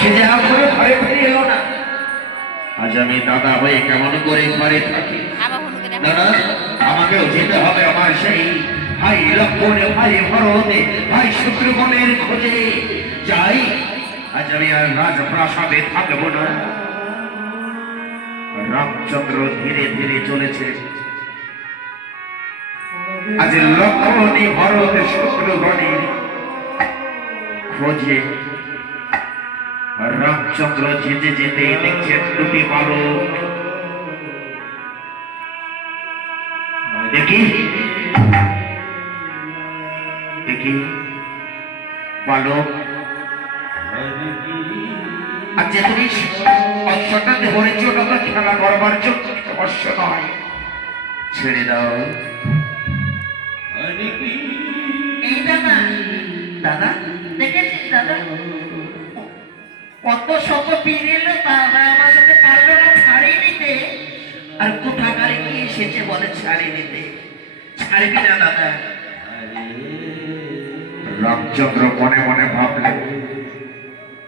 ছেলে করে ঘরে ফিরে এলো না। আজ আমি দাদা হয়ে কেমন করে ঘরে থাকি? দাদা, আমাকেও যেতে হবে আমার সেই ভাই লক্ষ্মণে, ভাই ভরতে, ভাই শত্রুঘ্নের খোঁজে যাই। আজ আমি আর রাজপ্রাসাদে থাকবো না। রামচন্দ্র ধীরে ধীরে চলেছে। আজ লক্ষ্মণী ভরত শত্রুঘ্নের খোঁজে রামচন্দ্র যেতে যেতে দেখছেন দুটি বালক। দেখি দেখি বালক, আচ্ছা তুমি অশ্বটা ধরেছ ওটা খেলা করবার জন্য, অশ্ব নয়, ছেড়ে দাও। এই দাদা, দাদা দেখেছিস দাদা, কত সব পীর এলো, তারা আমার সাথে পারলো না ছাড়িয়ে নিতে, আর কোথাকারে কি এসেছে বলে ছাড়িয়ে নিতে। ছাড়বি না দাদা? রামচন্দ্র মনে মনে ভাবলেন,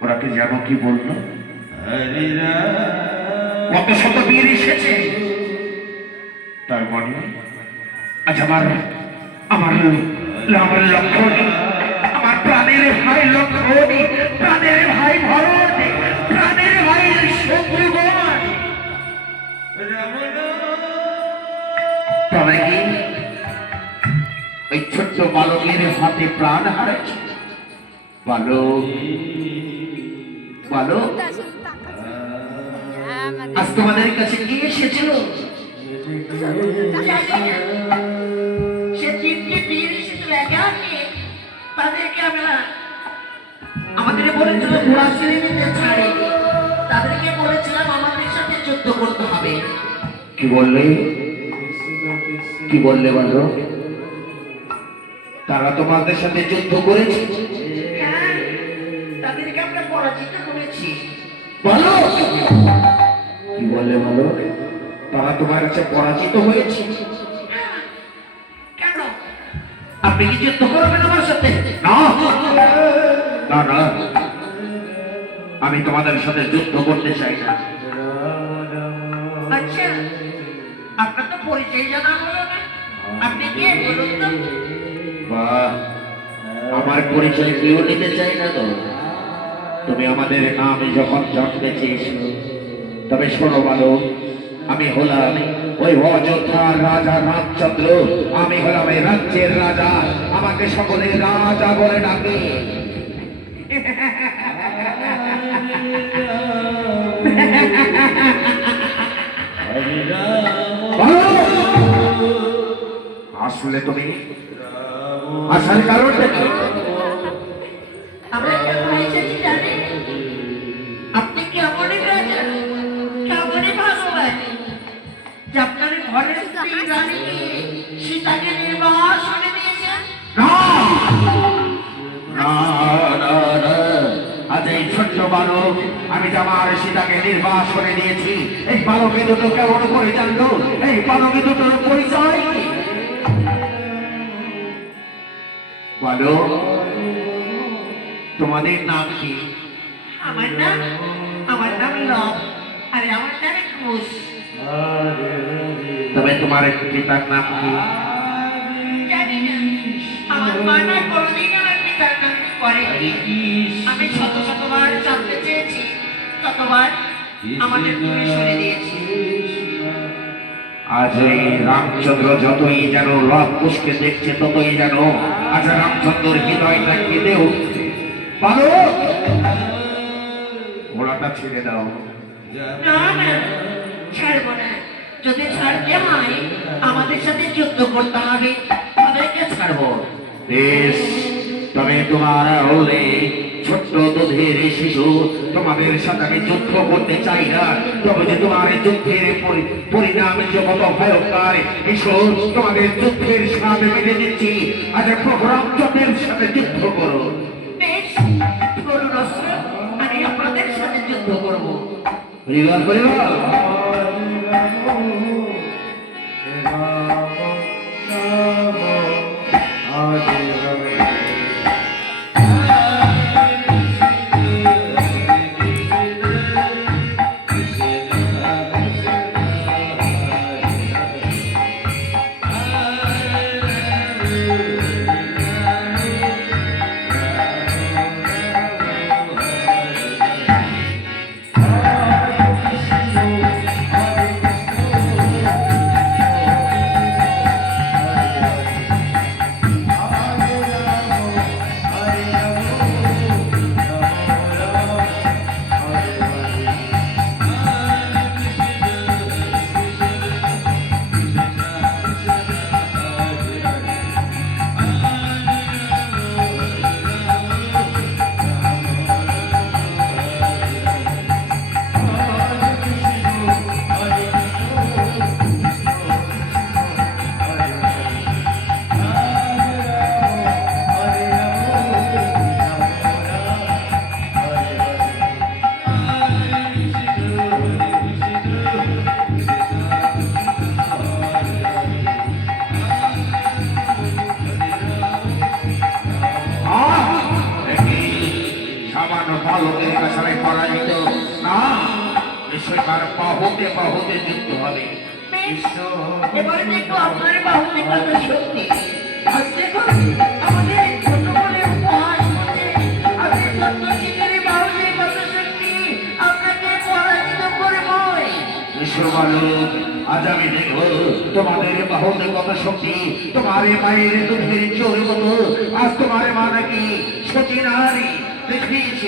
ওরা কি জানো কি বললো? কত শত বীর এসেছে, তার মানে আজ আমার আমার আমার লক্ষ্মণী, আমার প্রাণের ভাই লক্ষ্মণী, প্রাণের ভাই ভরত, প্রাণের ভাই শত্রুঘ্ন, তবে কি ওই ছোট্ট বালকের হাতে প্রাণ হারাচ্ছে? বালক, বালক, আজ তোমাদের কাছে কি এসেছিল? সে তিনটি পীর এসেছিল একে আগে, তাদেরকে আমরা আমাদের বলেছিল ঘোড়া ছেড়ে নিতে ছাড়ে, তাদেরকে বলেছিলাম আমাদের সাথে যুদ্ধ করতে হবে। কি বললে? কি বললে বালক? তারা তোমাদের সাথে যুদ্ধ করেছে? হ্যাঁ, তাদেরকে আমরা পরাজিত করেছি। বালক, কি বললে বালক? তারা তোমার কাছে পরাজিত হয়েছে? কেন? আপনি কি যুদ্ধ করবেন আমার সাথে? না না না, আমি তোমাদের সাথে যুদ্ধ করতে চাই না। আচ্ছা, আপনার তো পরিচয় জানা হলো না, আপনি কে বলুন তো? বাহ, আমার পরিচয় কেউ নিতে চাই না তো। তুমি আমাদের নাম যখন জানতে চেয়েছো, তবে শোনো বালক, আমি হলাম ওই অযোধ্যার রাজা রামচন্দ্র। আমি হলাম এই রাজ্যের রাজা, আমাকে সকলে রাজা বলে ডাকে। আসলে তুমি আসার কারণটা কি? আমরা কেন এসেছি জানেন? আপনি কেমনই রাজা, কেমনই ভগবান, যে আপনার ঘরের স্ত্রী রানীকে সীতাকে নির্বাসনে দিয়েছেন। আজ এই ছোট্ট বালক, আমি যে আমার সীতাকে নির্বাসনে দিয়েছি, এই বালকে দুটো কেমন করে জানলো? এই বালকে দুটোর পরিচয় কি? বালক, তোমাদের নাম কি? আমার নাম লব, আর আমার নাম ঘোষ। তবে তোমার পিতার নাম কি? জানি না, আমার মা না কোনোদিন আমার পিতার নাম করেনি। আমি শতবার জানতে চেয়েছি, ততবার আমাদের দূরে সরে দিয়েছি। আজ এই রামচন্দ্র যতই যেন লব কুশকে দেখছে, ততই যেন আজ রামচন্দ্রের হৃদয়টা কেঁদে উঠছে। বালক, ঘোড়াটা ছেড়ে দাও। না না, ছাড়বো না। যদি ছাড়তে হয় আমাদের সাথে যুদ্ধ করতে হবে, তাদেরকে ছাড়বো। বেশ, তবে তোমার হলে ছোট্ট দুধের শিশু, তোমাদের সাথে আমি যুদ্ধ করতে চাই না। তবে যে তোমার যুদ্ধের পরিণাম জগত ভয়ঙ্কর, এসো তোমাদের যুদ্ধের সাথে মেনে দিচ্ছি। আজ রামচন্দ্রের সাথে যুদ্ধ করো। বেশ, করুন অস্ত্র, আমি আপনাদের সাথে যুদ্ধ করবো। পরিবার পরিবার বালকের কাছে আমি পরাজিত না, নিশ্চয় তার বাহুতে যুক্ত হবে। এবারে দেখো আপনার বাহুতে কত শক্তি। আজ দেখুন আমাদের ছোট বলে উপহাস করছে, আপনি ছোট্ট শিকারি বাহুতে কত শক্তি, আপনাকে পরাজিত করবই। ঈশ্বর বালক, আজ আমি দেখব তোমাদের বাহুতে কত শক্তি, তোমার মায়ের দুধের চোর কত। আজ তোমার মা নাকি সতী নারী, দেখিয়েছ।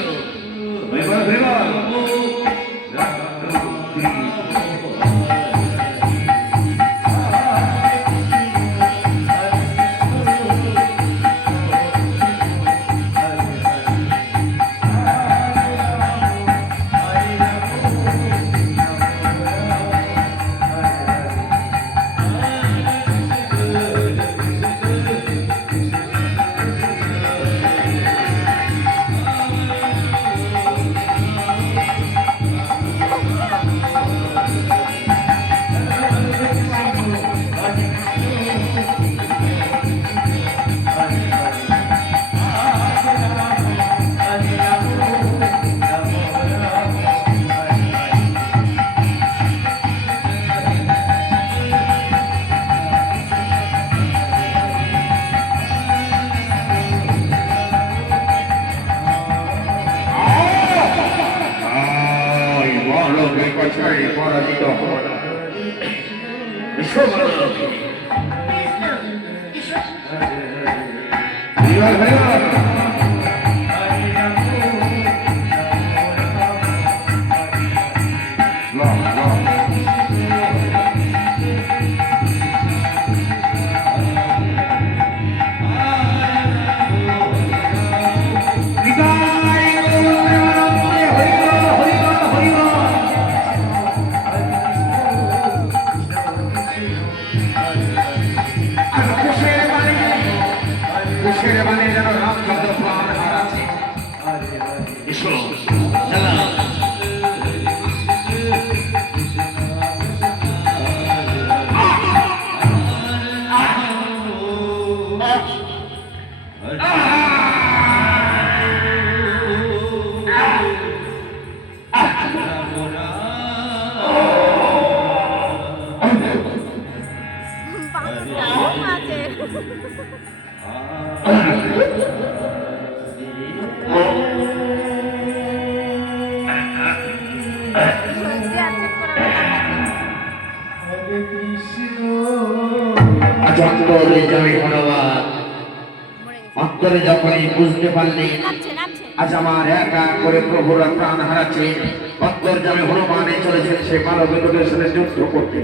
বালকের কাছে পরাজিত হব না। ঈশ্বর বালক, যেন রামচন্দ্র প্রাণ হারাচ্ছে। ঈশ্বর চালাও। অন্তরে জয় ধন্যবাদ। অন্তরে যখনই বুঝতে পারলি আজ আমার একা করে প্রভুরা প্রাণ হারাচ্ছে, অন্তর যাবে হনুমানে চলেছেন সে মানবের সাথে যুদ্ধ করতে।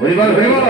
হরিবল হরিবল।